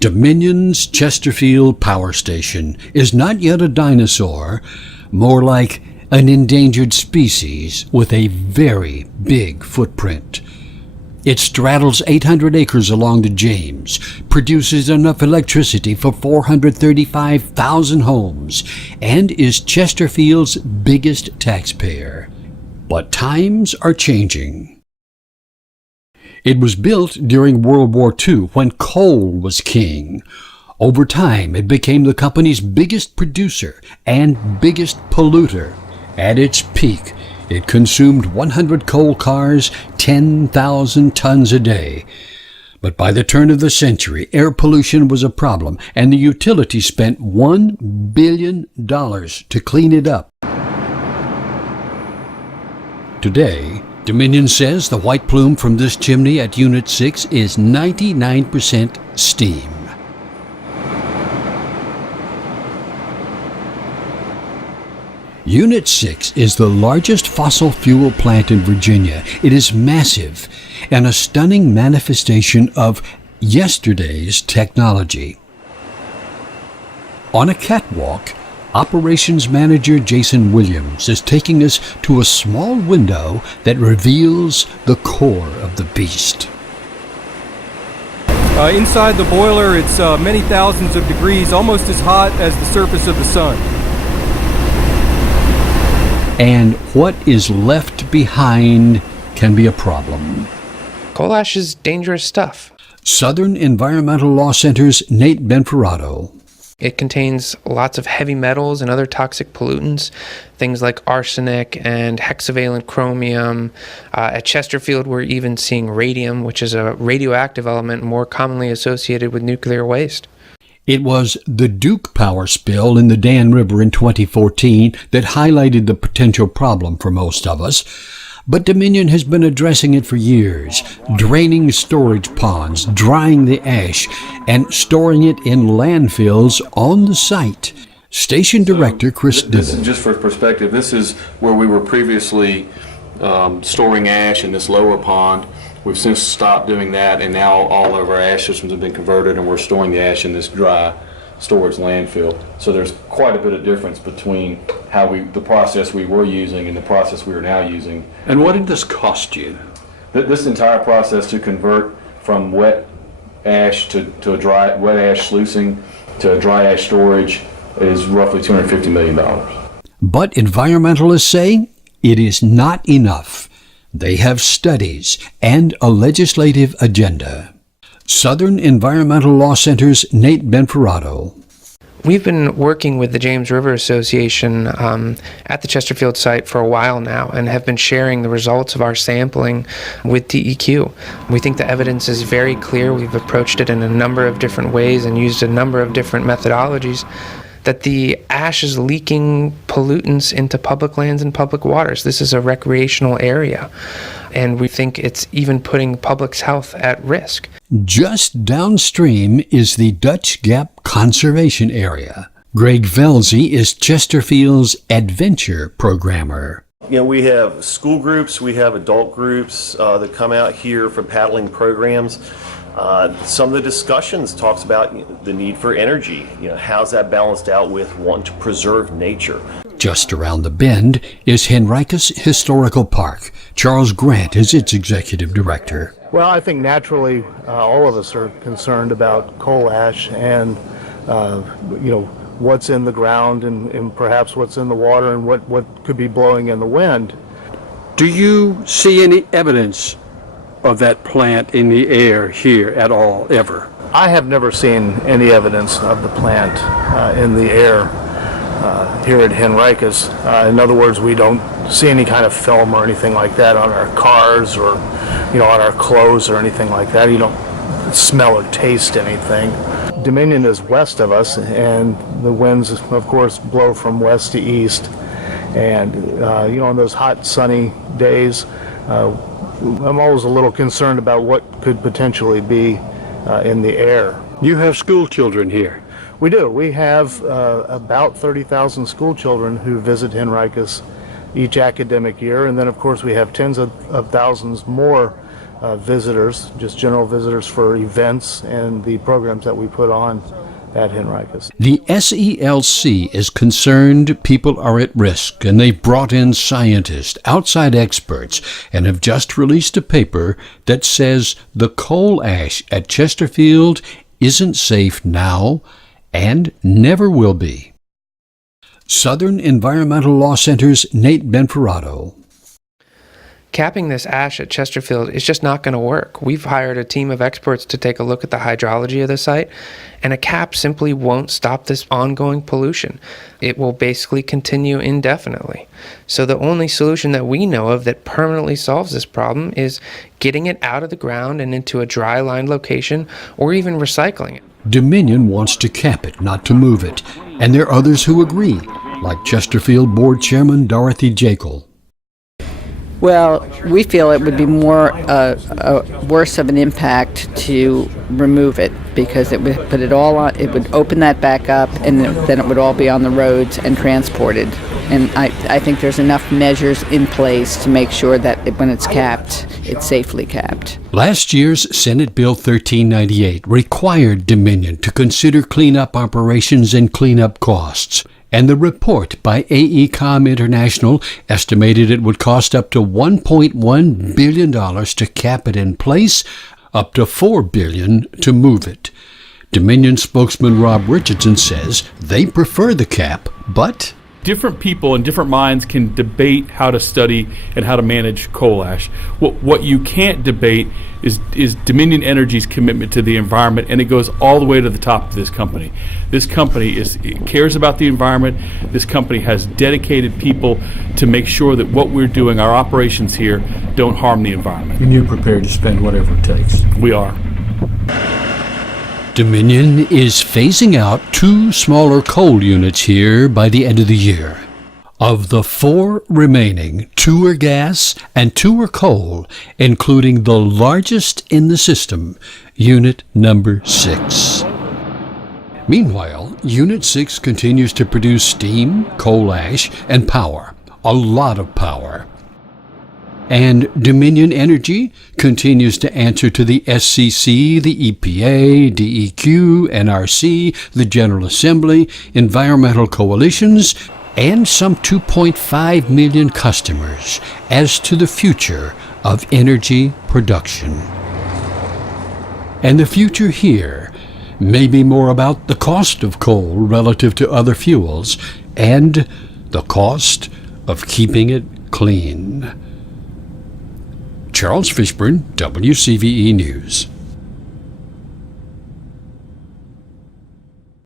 Dominion's Chesterfield Power Station is not yet a dinosaur, more like an endangered species with a very big footprint. It straddles 800 acres along the James, produces enough electricity for 435,000 homes, and is Chesterfield's biggest taxpayer. But times are changing. It was built during World War II when coal was king. Over time, it became the company's biggest producer and biggest polluter. At its peak, it consumed 100 coal cars, 10,000 tons a day. But by the turn of the century, air pollution was a problem, and the utility spent $1 billion to clean it up. Today, Dominion says the white plume from this chimney at Unit 6 is 99% steam. Unit 6 is the largest fossil fuel plant in Virginia. It is massive and a stunning manifestation of yesterday's technology. On a catwalk, Operations Manager Jason Williams is taking us to a small window that reveals the core of the beast. Inside the boiler, it's many thousands of degrees, almost as hot as the surface of the sun. And what is left behind can be a problem. Coal ash is dangerous stuff. Southern Environmental Law Center's Nate Benferrato. It contains lots of heavy metals and other toxic pollutants, things like arsenic and hexavalent chromium. At Chesterfield, we're even seeing radium, which is a radioactive element more commonly associated with nuclear waste. It was the Duke Power spill in the Dan River in 2014 that highlighted the potential problem for most of us. But Dominion has been addressing it for years, draining storage ponds, drying the ash, and storing it in landfills on the site. Station Director Chris Dibble. This is just for perspective. This is where we were previously storing ash in this lower pond. We've since stopped doing that, and now all of our ash systems have been converted, and we're storing the ash in this dry storage landfill. So there's quite a bit of difference between the process we were using and the process we are now using. And what did this cost you? This entire process to convert from wet ash to a wet ash sluicing to dry ash storage is roughly $250 million. But environmentalists say it is not enough. They have studies and a legislative agenda. Southern Environmental Law Center's Nate Benferrato. We've been working with the James River Association at the Chesterfield site for a while now and have been sharing the results of our sampling with DEQ. We think the evidence is very clear. We've approached it in a number of different ways and used a number of different methodologies, that the ash is leaking pollutants into public lands and public waters. This is a recreational area, and we think it's even putting public's health at risk. Just downstream is the Dutch Gap Conservation Area. Greg Velzy is Chesterfield's adventure programmer. You know, we have school groups, we have adult groups that come out here for paddling programs. Some of the discussions talks about the need for energy. You know, how's that balanced out with wanting to preserve nature? Just around the bend is Henricus Historical Park. Charles Grant is its executive director. Well, I think naturally all of us are concerned about coal ash and, what's in the ground and perhaps what's in the water and what could be blowing in the wind. Do you see any evidence of that plant in the air here at all, ever? I have never seen any evidence of the plant in the air here at Henricus. In other words, we don't see any kind of film or anything like that on our cars or, on our clothes or anything like that. You don't smell or taste anything. Dominion is west of us, and the winds, of course, blow from west to east. And, on those hot, sunny days, I'm always a little concerned about what could potentially be in the air. You have school children here. We do. We have about 30,000 school children who visit Henricus each academic year, and then of course we have tens of thousands more visitors, just general visitors for events and the programs that we put on at Henricus. The SELC is concerned people are at risk, and they've brought in scientists, outside experts, and have just released a paper that says the coal ash at Chesterfield isn't safe now and never will be. Southern Environmental Law Center's Nate Benferrato. Capping this ash at Chesterfield is just not going to work. We've hired a team of experts to take a look at the hydrology of the site, and a cap simply won't stop this ongoing pollution. It will basically continue indefinitely. So the only solution that we know of that permanently solves this problem is getting it out of the ground and into a dry-lined location, or even recycling it. Dominion wants to cap it, not to move it, and there are others who agree, like Chesterfield Board Chairman Dorothy Jekyll. Well, we feel it would be more worse of an impact to remove it, because it would put it all on. It would open that back up, and then it would all be on the roads and transported. And I think there's enough measures in place to make sure that when it's capped, it's safely capped. Last year's Senate Bill 1398 required Dominion to consider cleanup operations and cleanup costs. And the report by AECOM International estimated it would cost up to $1.1 billion to cap it in place, up to $4 billion to move it. Dominion spokesman Rob Richardson says they prefer the cap, but different people and different minds can debate how to study and how to manage coal ash. What you can't debate is Dominion Energy's commitment to the environment, and it goes all the way to the top of this company. This company cares about the environment. This company has dedicated people to make sure that what we're doing, our operations here, don't harm the environment. And you're prepared to spend whatever it takes. We are. Dominion is phasing out 2 smaller coal units here by the end of the year. Of the 4 remaining, 2 are gas and 2 are coal, including the largest in the system, Unit number 6. Meanwhile, Unit 6 continues to produce steam, coal ash, and power. A lot of power. And Dominion Energy continues to answer to the SCC, the EPA, DEQ, NRC, the General Assembly, environmental coalitions, and some 2.5 million customers as to the future of energy production. And the future here may be more about the cost of coal relative to other fuels and the cost of keeping it clean. Charles Fishburne, WCVE News.